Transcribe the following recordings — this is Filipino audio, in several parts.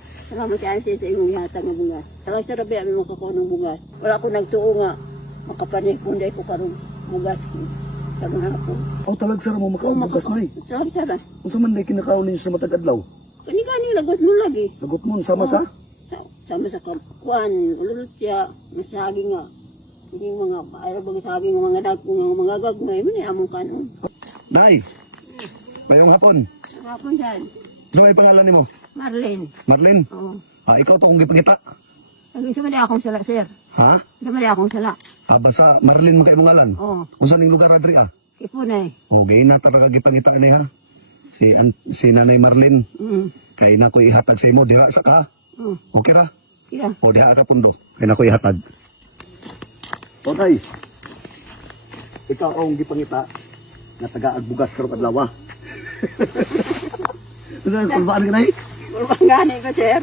Salamat kayo sa sa imong ihatag nga bungas. Salamat sa rabi amin makakuha ng bungas. Wala ko nagtuo nga makapanik kung dahil ko karong bungas. Karong hapon. O talag sara mo makaubugas may. Salamat sara. Unsa man day kinakaon ninyo sa matag adlaw? Kanigani lagot mo lagi. Lagot mo sama sa Sa- Sama sa kapuan, ululot siya, masagi nga. Hindi mga, ayaw ba sabi nga mga dag, mga mga gagmay, man ay among kanon. Nay. Mayong hapon. Hapon dyan, Sa may pangalan nimo? Marlene. Marlene. Oo. Ah, ikaw to kung gipangita. Sabi sa mali akong sala, sir. Ha? Sa mali akong sala. Ah, basta Marlene mo kay mong ngalan. Oo. Unsa ning lugar adri ah? Kipunay. O gay na talaga gipangita ni ha. Si an, si Nanay Marlene Mm. kay na ko ihatag sa imo diha sa ka. Oo. Okay ra? Kira. O diha ka pundo. Kay na ko ihatag. Okay. Ikaw ang gipangita nga taga agbugas karong adlaw. Ano kulbaan ka nay? Gani ko, sir.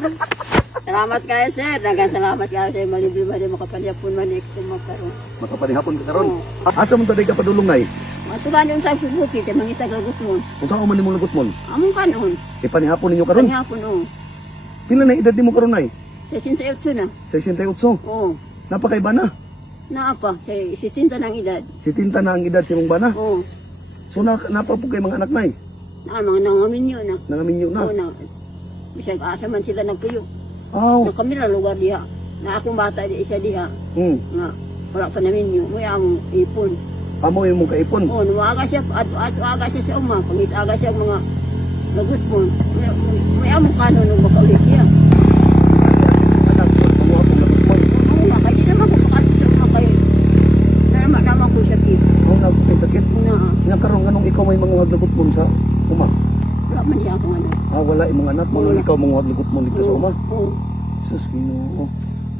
Salamat kayo, sir. Dagan salamat kayo sa malibre ba din makapanyapon man kung magkaroon. Makapanihapon ka karon. Oo. Ah, Asa man taday ka padulong nay? Matugan yung sa subuki, te mangitag lagot mo. Unsa man nimo lagot mon? Among kanon. Ipanihapon ninyo karon. Kanyapon, oo. Pila na edad nimo karon? Sa 68 na. 68. Oo. Napakaiba na. Naapa, sa 60 ng edad. Si Tinta na ang edad si mong bana. Oo. So na napa po kay mga anak nay. Na, mga nangaminyo na. Nangaminyo na. Oo na. Bisag asa man sila nagpuyo. Aw. Na kami na lugar diha. Na akong bata di isa diha. Hmm. Nga, wala pa namin yun. May among ipon. Amo yung mong kaipon. Oo, nuwaga siya, at, at aga siya sa uma. Pangit aga siya mga lagot mo. May, may, among kanon nung makauli siya. Sakit. Na, Nga karon ganong ikaw may mga lagot mo sa uma. Man niya akong ano. Ah, wala mga anak mo. Wala. Ikaw mga lagot mo dito sa uma. Oo. Sus, ginoo.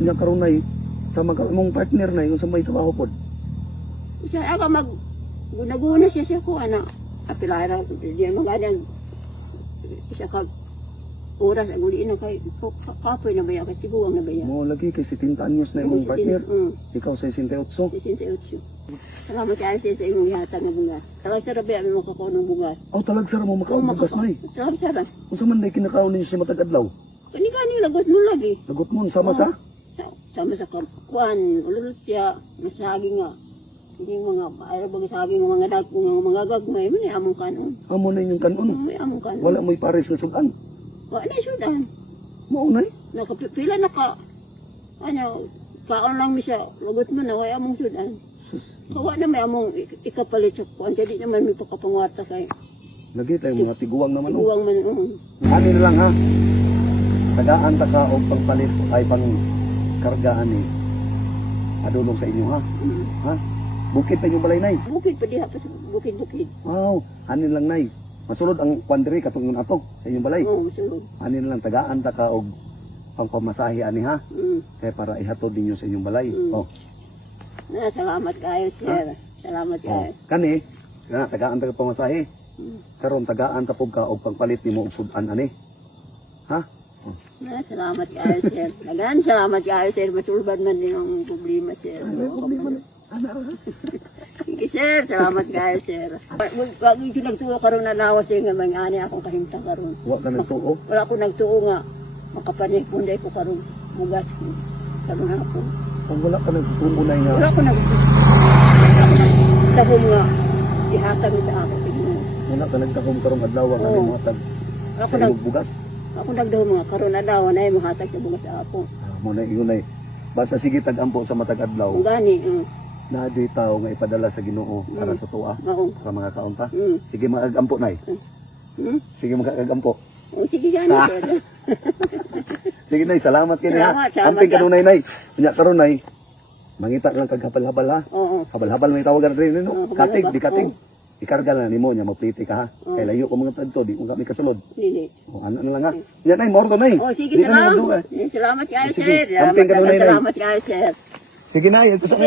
Nga karon nay sa mga mong partner na yung sa may trabaho pod. Siya aga mag guna-guna siya siya ko ana. Apilara diyan magadang siya kag oras ang uli na kay kapoy na baya kay tiguang na baya. Mo lagi kay 70 anyos na imong partner. Mm. Ikaw sa 68. 68. Salamat kayo sa sa imong ihatag nga bungas. Salamat sa rabi amin makakuha ng bungas. Aw talag sara mo makaubugas may. Salamat sa Unsa man day kinakaon ninyo sa matag adlaw? Kanigani lagot mo lagi. Lagot mo sama sa Sa- Sama sa kapuan, ululot siya, masagi nga. Hindi mga, ayaw ba sabi nga mga dag, mga gagmay, man ay among kanon. amo na inyong kanon. May among kanon. Wala mo'y pares nga sudan. Wala na sudan. Mao nay. Nakapila na ka, ano, kaon lang mi siya, lagot mo na, way among sudan. Kawa na may among ik- ikapalit sa kuan, jadi naman may pakapangwarta kay Lagi tayo mga tiguang naman. oh. buwang man, um, na lang ha. Tagaan ta ka og pangpalit ay pang kargaan ni adulong sa inyo ha. um, Ha? Bukid pa inyong balay nay. bukid pa diha pa sa bukid-bukid. Wow, ani lang nay. Masulod ang kwandiri katong yung atok sa inyong balay. Oo, sulod. Ani na lang tagaan ta ka og pangpamasahe ani ha. Mm. Kaya para ihatod ninyo sa inyong balay. Mm. Oh, Na, salamat kayo, sir. Salamat oh. kayo. Kani, kana tagaan ta ka pamasahe. Mm. Karon tagaan ta pug ka og pangpalit nimo og sudan ani. Ha? Na, salamat kayo, sir. Dagan, salamat kayo, sir. Matulbad man ang problema, sir. Ana ra. Sige, sir. Salamat kayo, sir. Wag yung nagtuo karon na lawas eh, nga mga ani akong kahimtang karon. Wa ka nagtuo. Wala ko nagtuo nga makapanik kung dahil ko karon mugas ko. Karon hapon. Pag wala ka nagtuo na nga. Wala ko nag... Wala ko nagtahom nga ihatag sa ako. Wala ka nagtakom karong adlaw nga ni matag Ako nag bugas. ako nagdahom nga karon na daw na yung hatag sa bugas sa ako. Ah, mo na ingon ay basta sige tagampo sa matag adlaw. Kung gani, mm, Na joy tao nga ipadala sa Ginoo para sa tuwa maong. sa mga kaunta. Mm. Sige magagampo nay. Hmm? Sige magagampo. Oh, sige gani, Ah. Sige nay, salamat kini ha. Amping ka. kanunay nay. Unya karon nay. Mangita lang kag habal-habal ha. Oo. Habal-habal may tawagan rin Oo, no. Katig, di katig. Oo. Ikarga lang nimo nya mapliti ka ha. Oo. Kay layo ko mga tadto di ko kami kasulod. Dili. O ano na lang ha. Yan nay, morto nay. Oh, sige, Di na salamat. Eh, Salamat Sige, sir. Amping ka nun, salamat, Nay. salamat kayo, sir. Sige nay, ito sa mo.